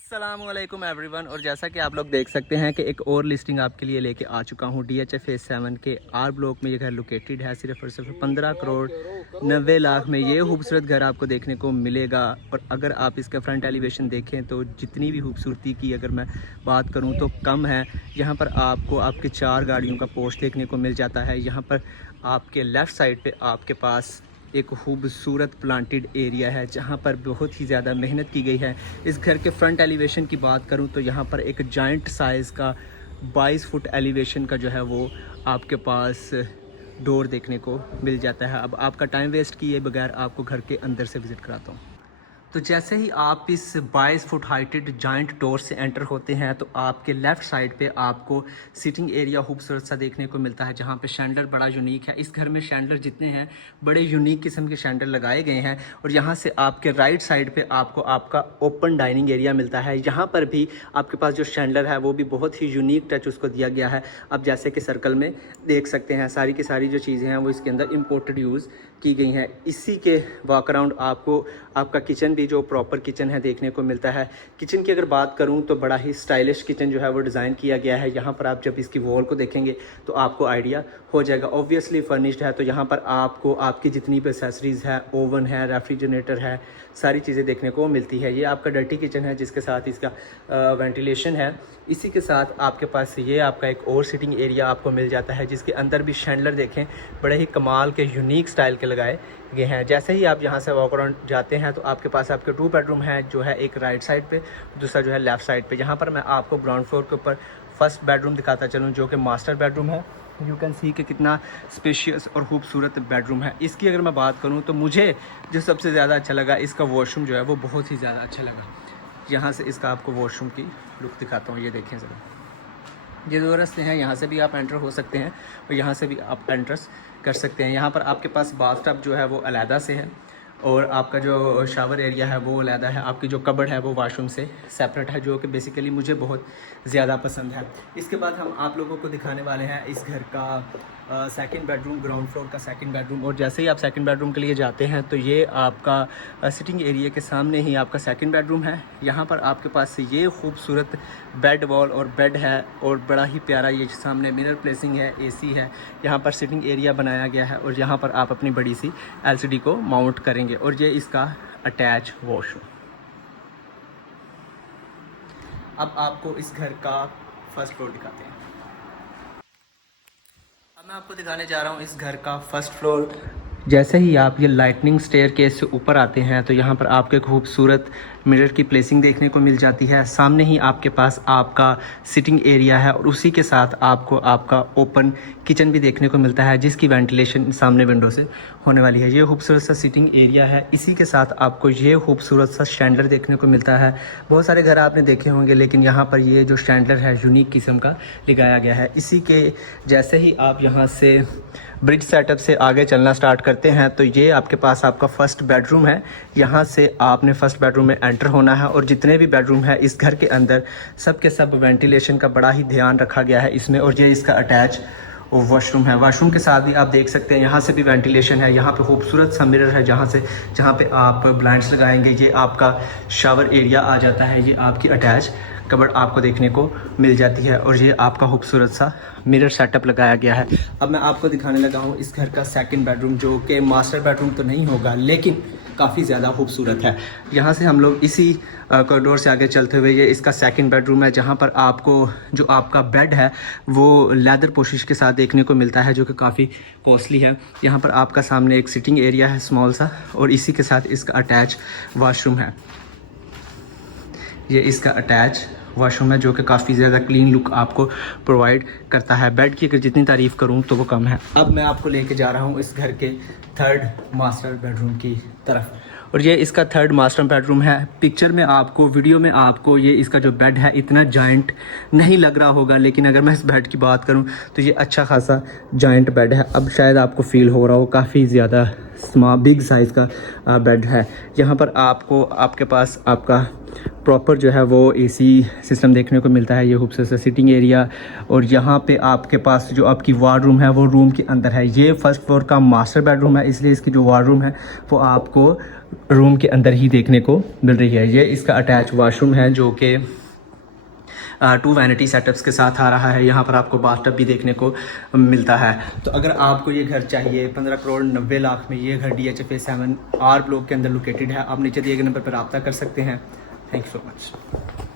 अस्सलामुअलैकुम एवरीवन। और जैसा कि आप लोग देख सकते हैं कि एक और लिस्टिंग आपके लिए लेके आ चुका हूं। DHA फेज 7 के आर ब्लॉक में ये घर लोकेटेड है। सिर्फ और सिर्फ 15 करोड़ 90 लाख में ये खूबसूरत घर आपको देखने को मिलेगा। और अगर आप इसका फ्रंट एलिवेशन देखें तो जितनी भी खूबसूरती की अगर मैं बात करूं तो कम है। यहाँ पर आपको आपके 4 गाड़ियों का पोर्च देखने को मिल जाता है। यहाँ पर आपके लेफ़्ट साइड पे आपके पास एक खूबसूरत प्लांटेड एरिया है जहाँ पर बहुत ही ज़्यादा मेहनत की गई है। इस घर के फ्रंट एलिवेशन की बात करूँ तो यहाँ पर एक जाइंट साइज़ का 22 फुट एलिवेशन का जो है वो आपके पास डोर देखने को मिल जाता है। अब आपका टाइम वेस्ट किए बगैर आपको घर के अंदर से विज़िट कराता हूँ। तो जैसे ही आप इस 22 फुट हाइटेड जॉइंट डोर से एंटर होते हैं तो आपके लेफ़्ट साइड पे आपको सिटिंग एरिया खूबसूरत सा देखने को मिलता है जहाँ पे शैंडलर बड़ा यूनिक है। इस घर में शैंडलर जितने हैं बड़े यूनिक किस्म के शैंडलर लगाए गए हैं। और यहाँ से आपके राइट साइड पे आपको आपका ओपन डाइनिंग एरिया मिलता है। यहाँ पर भी आपके पास जो शैंडलर है वो भी बहुत ही यूनिक टच उसको दिया गया है। अब जैसे कि सर्कल में देख सकते हैं सारी की सारी जो चीज़ें हैं वो इसके अंदर इम्पोर्टेड यूज़ की गई हैं। इसी के वॉक अराउंड आपको आपका किचन भी जो प्रॉपर किचन है देखने को मिलता है। किचन की अगर बात करूं तो बड़ा ही स्टाइलिश किचन जो है वो डिज़ाइन किया गया है। यहाँ पर आप जब इसकी वॉल को देखेंगे तो आपको आइडिया हो जाएगा। ऑब्वियसली फर्निश्ड है तो यहाँ पर आपको आपकी जितनी भी एक्सेसरीज़ है, ओवन है, रेफ्रिजरेटर है, सारी चीज़ें देखने को मिलती है। ये आपका डर्टी किचन है जिसके साथ इसका वेंटिलेशन है। इसी के साथ आपके पास ये आपका एक और सिटिंग एरिया आपको मिल जाता है जिसके अंदर भी शैंडलर देखें बड़े ही कमाल के यूनिक स्टाइल के लगाए गए हैं। जैसे ही आप यहाँ से वॉक अराउंड जाते हैं तो आपके पास आपके 2 बेडरूम हैं जो है एक राइट साइड पे, दूसरा जो है लेफ़्ट साइड पे। यहाँ पर मैं आपको ग्राउंड फ्लोर के ऊपर फर्स्ट बेडरूम दिखाता चलूँ जो कि मास्टर बेडरूम है। यू कैन सी कि कितना स्पेशियस और खूबसूरत बेडरूम है। इसकी अगर मैं बात करूँ तो मुझे जो सबसे ज़्यादा अच्छा लगा इसका वॉशरूम जो है वो बहुत ही ज़्यादा अच्छा लगा। यहाँ से इसका आपको वॉशरूम की लुक दिखाता हूँ। ये देखें ज़रा, ये 2 रास्ते हैं, यहाँ से भी आप एंटर हो सकते हैं और यहाँ से भी आप एंट्रेंस कर सकते हैं। यहाँ पर आपके पास बाथटब जो है वो अलहदा से है और आपका जो शावर एरिया है वो अलहदा है। आपकी जो कबर्ड है वो वाशरूम से सेपरेट है जो कि बेसिकली मुझे बहुत ज़्यादा पसंद है। इसके बाद हम आप लोगों को दिखाने वाले हैं इस घर का सेकंड बेडरूम, ग्राउंड फ्लोर का सेकंड बेडरूम। और जैसे ही आप सेकंड बेडरूम के लिए जाते हैं तो ये आपका सिटिंग एरिया के सामने ही आपका सेकंड बेडरूम है। यहाँ पर आपके पास ये खूबसूरत बेड वॉल और बेड है और बड़ा ही प्यारा ये सामने मिरर प्लेसिंग है, AC है। यहाँ पर सिटिंग एरिया बनाया गया है और यहाँ पर आप अपनी बड़ी सी LCD को माउंट करेंगे। और ये इसका अटैच वॉशरूम। अब आपको इस घर का फर्स्ट फ्लोर दिखाते हैं। अब मैं आपको दिखाने जा रहा हूँ इस घर का फर्स्ट फ्लोर। जैसे ही आप ये लाइटनिंग स्टेयरकेस से ऊपर आते हैं तो यहाँ पर आपको एक खूबसूरत मिरर की प्लेसिंग देखने को मिल जाती है। सामने ही आपके पास आपका सिटिंग एरिया है और उसी के साथ आपको आपका ओपन किचन भी देखने को मिलता है जिसकी वेंटिलेशन सामने विंडो से होने वाली है। ये खूबसूरत सा सिटिंग एरिया है। इसी के साथ आपको ये खूबसूरत सा शैंडलर देखने को मिलता है। बहुत सारे घर आपने देखे होंगे लेकिन यहाँ पर ये जो शैंडलर है यूनिक किस्म का लगाया गया है। इसी के जैसे ही आप यहाँ से ब्रिज सेटअप से आगे चलना स्टार्ट करते हैं तो ये आपके पास आपका फर्स्ट बेडरूम है। यहाँ से आपने फर्स्ट बेडरूम में एंटर होना है और जितने भी बेडरूम है इस घर के अंदर सब के सब वेंटिलेशन का बड़ा ही ध्यान रखा गया है इसमें। और ये इसका अटैच वॉशरूम है। वॉशरूम के साथ भी आप देख सकते हैं यहाँ से भी वेंटिलेशन है। यहाँ पे खूबसूरत सा मिरर है जहाँ पे आप ब्लाइंड्स लगाएंगे। ये आपका शावर एरिया आ जाता है। ये आपकी अटैच कबर्ड आपको देखने को मिल जाती है और ये आपका खूबसूरत सा मिरर सेटअप लगाया गया है। अब मैं आपको दिखाने लगा हूँ इस घर का सेकंड बेडरूम जो कि मास्टर बेडरूम तो नहीं होगा लेकिन काफ़ी ज़्यादा खूबसूरत है। यहाँ से हम लोग इसी कॉरिडोर से आगे चलते हुए ये इसका सेकंड बेडरूम है जहाँ पर आपको जो आपका बेड है वो लेदर पोशिश के साथ देखने को मिलता है जो कि काफ़ी कॉस्टली है। यहाँ पर आपका सामने एक सिटिंग एरिया है स्मॉल सा और इसी के साथ इसका अटैच वॉशरूम है। ये इसका अटैच वॉशरूम है जो कि काफ़ी ज़्यादा क्लीन लुक आपको प्रोवाइड करता है। बेड की अगर जितनी तारीफ़ करूं तो वो कम है। अब मैं आपको लेके जा रहा हूं इस घर के थर्ड मास्टर बेडरूम की तरफ और ये इसका थर्ड मास्टर बेडरूम है। पिक्चर में आपको, वीडियो में आपको ये इसका जो बेड है इतना जाइंट नहीं लग रहा होगा लेकिन अगर मैं इस बेड की बात करूं तो ये अच्छा खासा जाइंट बेड है। अब शायद आपको फील हो रहा हो काफ़ी ज़्यादा बिग साइज़ का बेड है। यहाँ पर आपको आपके पास आपका प्रॉपर जो है वो एसी सिस्टम देखने को मिलता है। ये खूबसूरत सा सिटिंग एरिया, और यहाँ पे आपके पास जो आपकी वार्डरूम है वो रूम के अंदर है। ये फर्स्ट फ्लोर का मास्टर बेडरूम है, इसलिए इसकी जो वार्डरूम है वो आपको रूम के अंदर ही देखने को मिल रही है। ये इसका अटैच वॉशरूम है जो कि 2 वैनिटी सेटअप्स के साथ आ रहा है। यहाँ पर आपको बाथटब भी देखने को मिलता है। तो अगर आपको ये घर चाहिए 15 करोड़ 90 लाख में, ये घर DHFA 7 आर ब्लॉक के अंदर लोकेटेड है। आप नीचे दिए गए नंबर पर रब्ता कर सकते हैं। Thank you so much.